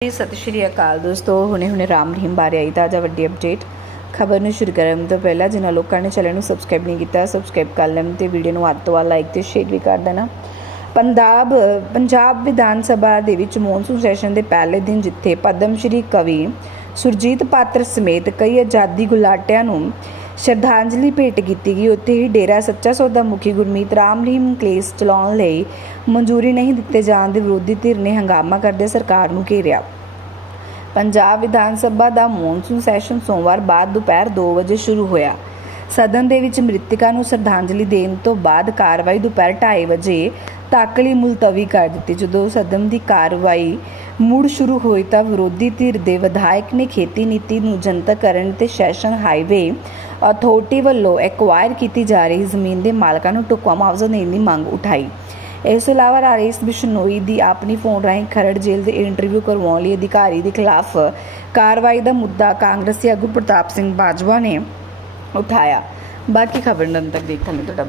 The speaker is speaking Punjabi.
ਜੀ, ਸਤਿ ਸ਼੍ਰੀ ਅਕਾਲ ਦੋਸਤੋ। ਹੁਣੇ ਹੁਣੇ ਰਾਮ ਰਹੀਮ ਬਾਰੇ ਆਈ ਤਾਜ਼ਾ ਵੱਡੀ ਅਪਡੇਟ ਖਬਰ ਨੂੰ ਸ਼ੁਰੂ ਕਰਨ ਤੋਂ ਪਹਿਲਾਂ ਜਿਨ੍ਹਾਂ ਲੋਕਾਂ ਨੇ ਚੈਨਲ ਨੂੰ ਸਬਸਕ੍ਰਾਈਬ ਨਹੀਂ ਕੀਤਾ ਸਬਸਕ੍ਰਾਈਬ ਕਰ ਲੈਣ ਤੇ ਵੀਡੀਓ ਨੂੰ ਵੱਧ ਤੋਂ ਵੱਧ ਲਾਈਕ ਤੇ ਸ਼ੇਅਰ ਵੀ ਕਰ ਦੇਣਾ। ਪੰਜਾਬ ਪੰਜਾਬ ਵਿਧਾਨ ਸਭਾ ਦੇ ਵਿੱਚ ਮੌਨਸੂਨ ਸੈਸ਼ਨ ਦੇ ਪਹਿਲੇ ਦਿਨ ਜਿੱਥੇ ਪਦਮ ਸ਼੍ਰੀ ਕਵੀ ਸੁਰਜੀਤ ਪਾਤਰ ਸਮੇਤ ਕਈ ਆਜ਼ਾਦੀ ਗੁਲਾਟਿਆਂ ਨੂੰ ਸ਼ਰਧਾਂਜਲੀ ਭੇਟ ਕੀਤੀ ਗਈ। ਉੱਥੇ ਹੀ ਡੇਰਾ ਸੱਚਾ ਸੌਦਾ ਮੁਖੀ ਗੁਰਮੀਤ ਰਾਮ ਰਹੀਮ ਕਲੇਸ ਚਲਾਉਣ ਲਈ ਮਨਜ਼ੂਰੀ ਨਹੀਂ ਦਿੱਤੇ ਜਾਣ ਦੇ ਵਿਰੋਧੀ ਧਿਰ ਨੇ ਹੰਗਾਮਾ ਕਰਦੇ ਸਰਕਾਰ ਨੂੰ ਘੇਰਿਆ। ਪੰਜਾਬ ਵਿਧਾਨ ਸਭਾ ਦਾ ਮੌਨਸੂਨ ਸੈਸ਼ਨ ਸੋਮਵਾਰ ਬਾਅਦ ਦੁਪਹਿਰ 2 ਵਜੇ ਸ਼ੁਰੂ ਹੋਇਆ। ਸਦਨ ਦੇ ਵਿੱਚ ਮ੍ਰਿਤਕਾਂ ਨੂੰ ਸ਼ਰਧਾਂਜਲੀ ਦੇਣ ਤੋਂ ਬਾਅਦ ਕਾਰਵਾਈ ਦੁਪਹਿਰ 2:30 ਵਜੇ ਤੱਕ ਲਈ ਮੁਲਤਵੀ ਕਰ ਦਿੱਤੀ। ਜਦੋਂ ਸਦਨ ਦੀ ਕਾਰਵਾਈ ਮੁੜ ਸ਼ੁਰੂ ਹੋਈ ਤਾਂ ਵਿਰੋਧੀ ਧਿਰ ਦੇ ਵਿਧਾਇਕ ਨੇ ਖੇਤੀ ਨੀਤੀ ਨੂੰ ਜਨਤਕ ਕਰਨ ਤੇ ਸੈਸ਼ਨ ਹਾਈਵੇ ਅਥਾਰਟੀ ਵੱਲੋਂ ਐਕਵਾਇਰ ਕੀਤੀ ਜਾ ਰਹੀ ਜ਼ਮੀਨ ਦੇ ਮਾਲਕਾਂ ਨੂੰ ਟੁਕਵਾ ਮੁਆਵਜ਼ਾ ਦੇਣ ਦੀ ਮੰਗ ਉਠਾਈ। ਇਸ ਤੋਂ ਇਲਾਵਾ ਰਾਜੇਸ਼ ਬਿਸ਼ਨੋਈ ਦੀ ਆਪਣੀ ਫੋਨ ਰਾਹੀਂ ਖਰੜ ਜੇਲ੍ਹ ਦੇ ਇੰਟਰਵਿਊ ਕਰਵਾਉਣ ਲਈ ਅਧਿਕਾਰੀ ਦੇ ਖਿਲਾਫ ਕਾਰਵਾਈ ਦਾ ਮੁੱਦਾ ਕਾਂਗਰਸੀ ਆਗੂ ਪ੍ਰਤਾਪ ਸਿੰਘ ਬਾਜਵਾ ਨੇ ਉਠਾਇਆ। ਬਾਕੀ ਖਬਰ ਨੂੰ ਤੱਕ ਦੇਖਣ ਲਈ ਤੁਹਾਡਾ ਬਹੁਤ